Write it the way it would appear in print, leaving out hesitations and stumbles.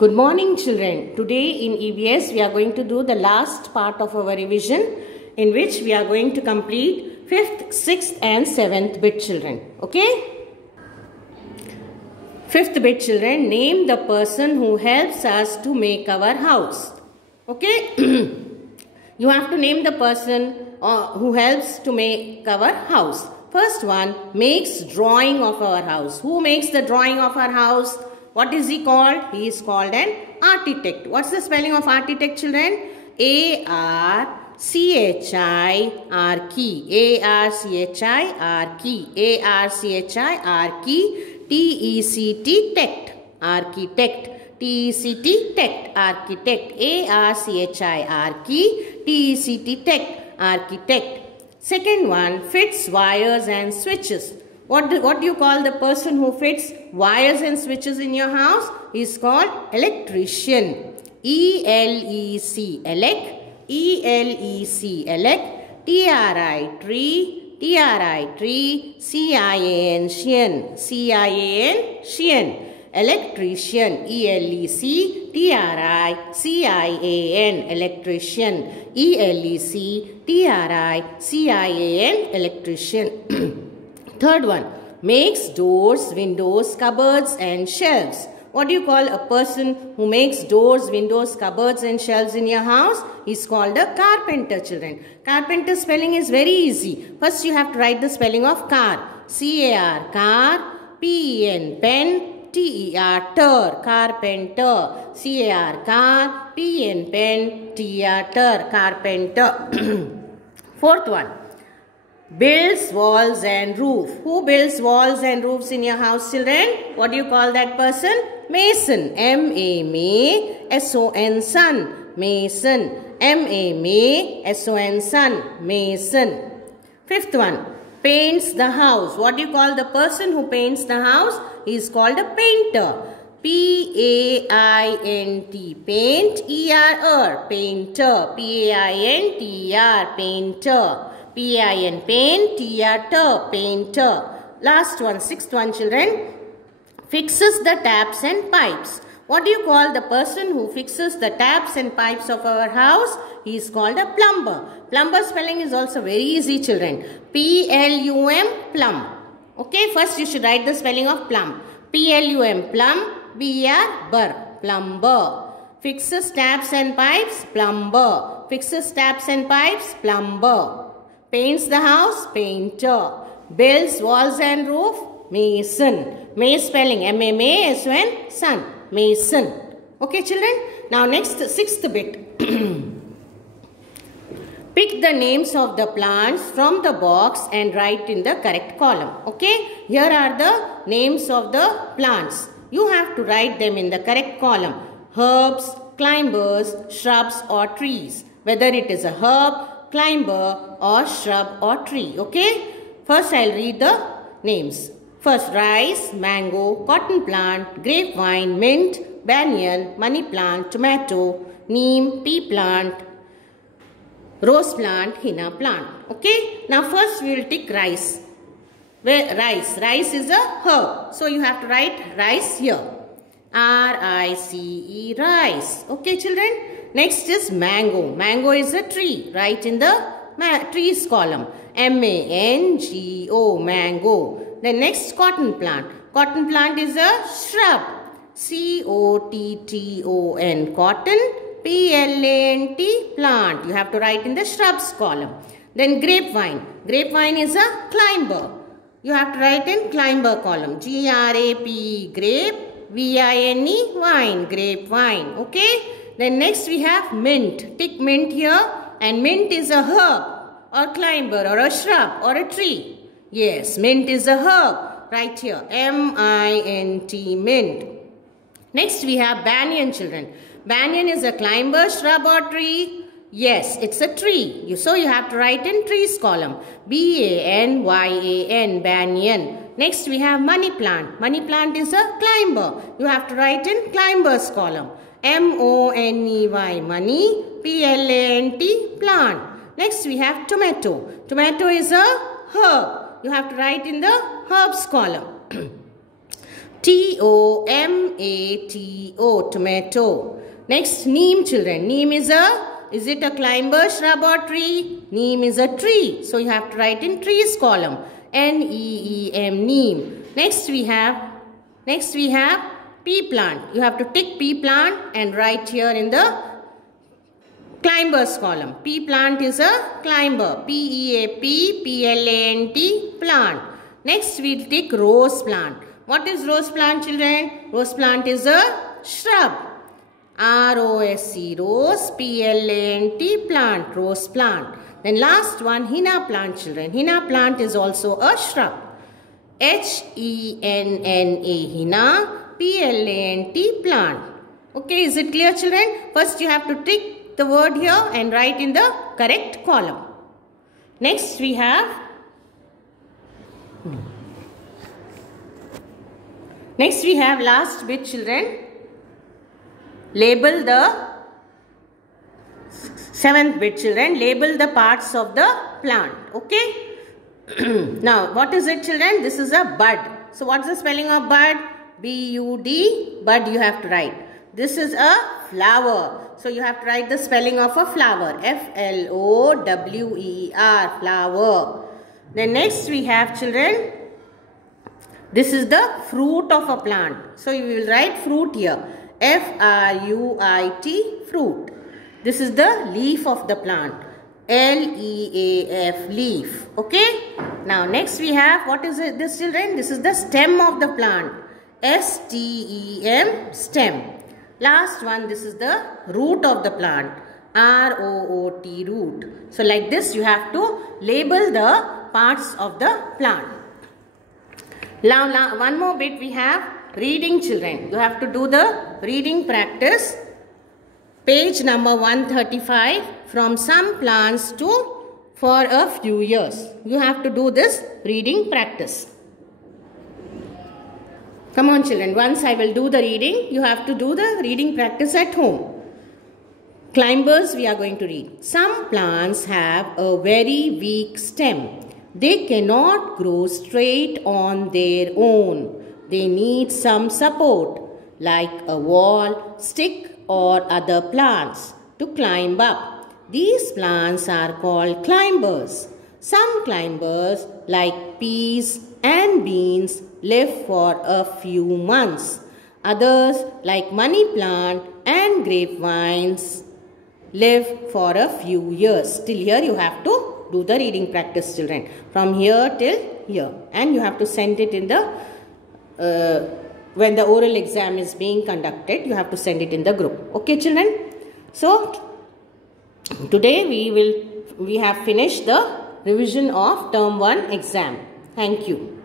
Good morning children. Today in EVS we are going to do the last part of our revision in which we are going to complete 5th, 6th and 7th bit children. Okay? 5th bit children, name the person who helps us to make our house. Okay? You have to name the person who helps to make our house. First one, makes drawing of our house. Who makes the drawing of our house? What is he called? He is called an architect. What's the spelling of architect, children? A-R-C-H-I-R-K. A-R-C-H-I-R-K. A-R-C-H-I-R-K. T-E-C-T, tect. Architect. T-E-C-T, tect. Architect. A-R-C-H-I-R-K. T-E-C-T, tect. Architect. Second one, fits wires and switches. What do you call the person who fits wires and switches in your house? He is called electrician. E-L-E-C, elect. E-L-E-C, elect. T-R-I, tree. T-R-I, tree. C-I-A-N, Cian. C-I-A-N, Cian. Electrician. E-L-E-C, T-R-I, C-I-A-N, electrician. E-L-E-C, T-R-I, C-I-A-N, electrician. Third one, makes doors, windows, cupboards and shelves. What do you call a person who makes doors, windows, cupboards and shelves in your house? He is called a carpenter, children. Carpenter spelling is very easy. First you have to write the spelling of car. C-A-R, car. P-E-N, pen. T-E-R, ter, carpenter. C-A-R, car. P-E-N, pen. T-E-R, ter, carpenter. Fourth one, builds walls and roof. Who builds walls and roofs in your house, children? What do you call that person? Mason. M-A-M-A-S-O-N, son. Mason. M-A-M-A-S-O-N, son. Mason. Fifth one, paints the house. What do you call the person who paints the house? He is called a painter. P-A-I-N-T, paint. E-R-R, painter. P-A-I-N-T-E-R, painter. P-I-N, paint. T-R-T, painter. Last one, sixth one, children. Fixes the taps and pipes. What do you call the person who fixes the taps and pipes of our house? He is called a plumber. Plumber spelling is also very easy, children. P-L-U-M, plumb. Okay, first you should write the spelling of plumb. P-L-U-M, plumb. B-R, burr, plumber. Fixes taps and pipes, plumber. Fixes taps and pipes, plumber. Paints the house, painter. Builds walls and roof, mason. Mason spelling M-A-M-A-S-O-N, son. Mason. Okay, children. Now next, sixth bit. Pick the names of the plants from the box and write in the correct column. Okay. Here are the names of the plants. You have to write them in the correct column. Herbs, climbers, shrubs or trees. Whether it is a herb, climber or shrub or tree. Okay. First I will read the names. First, rice, mango, cotton plant, grapevine, mint, banyan, money plant, tomato, neem, pea plant, rose plant, henna plant. Okay. Now first we will take rice. Where rice is a herb. So you have to write rice here. R-I-C-E, rice. Okay, children. Next is mango. Mango is a tree. Write in the trees column. M-A-N-G-O, mango. The next, cotton plant. Cotton plant is a shrub. C-O-T-T-O-N, cotton. P-L-A-N-T, plant. You have to write in the shrubs column. Then grapevine. Grapevine is a climber. You have to write in climber column. G-R-A-P-E, grape. V-I-N-E, vine. Grapevine. Okay. Then next we have mint. Tick mint here. And mint is a herb or climber or a shrub or a tree. Yes, mint is a herb. Right here. M-I-N-T, mint. Next we have banyan, children. Banyan is a climber, shrub or tree. Yes, it's a tree. So you have to write in trees column. B-A-N-Y-A-N, banyan. Next we have money plant. Money plant is a climber. You have to write in climbers column. M-O-N-E-Y, money. P-L-A-N-T, plant. Next we have tomato. Tomato is a herb. You have to write in the herbs column. Tomato, tomato. Next, neem children. Neem is it a climber, shrub or tree? Neem is a tree. So you have to write in trees column. Neem, neem. Next we have pea plant. You have to tick pea plant and write here in the climbers column. Pea plant is a climber. P-E-A-P-P-L-A-N-T, plant. Next we tick rose plant. What is rose plant children? Rose plant is a shrub. R-O-S-E, rose, P-L-A-N-T, plant, rose plant. Then last one, henna plant children. Henna plant is also a shrub. H-E-N-N-A, henna, P-L-A-N-T, plant. Okay, is it clear children? First you have to tick the word here and write in the correct column. Next we have last bit children. Label the 7th bit children. Label the parts of the plant. Okay. Now what is it children? This is a bud. So what's the spelling of bud? B-U-D. Bud you have to write. This is a flower. So you have to write the spelling of a flower. F-L-O-W-E-R. Flower. Then next we have children. This is the fruit of a plant. So you will write fruit here. F-R-U-I-T, fruit. This is the leaf of the plant. L-E-A-F, leaf. Okay. Now next we have, what is it, this children? This is the stem of the plant. S-T-E-M, stem. Last one, this is the root of the plant. R-O-O-T, root. So like this you have to label the parts of the plant. Now one more bit we have. Reading children. You have to do the reading practice. Page number 135. From some plants to for a few years. You have to do this reading practice. Come on children. Once I will do the reading, you have to do the reading practice at home. Climbers we are going to read. Some plants have a very weak stem. They cannot grow straight on their own. They need some support like a wall, stick or other plants to climb up. These plants are called climbers. Some climbers like peas and beans live for a few months. Others like money plant and grapevines live for a few years. Till here you have to do the reading practice children. From here till here. And you have to send it in the when the oral exam is being conducted, you have to send it in the group. Okay children. So today we have finished the revision of term 1 exam. Thank you.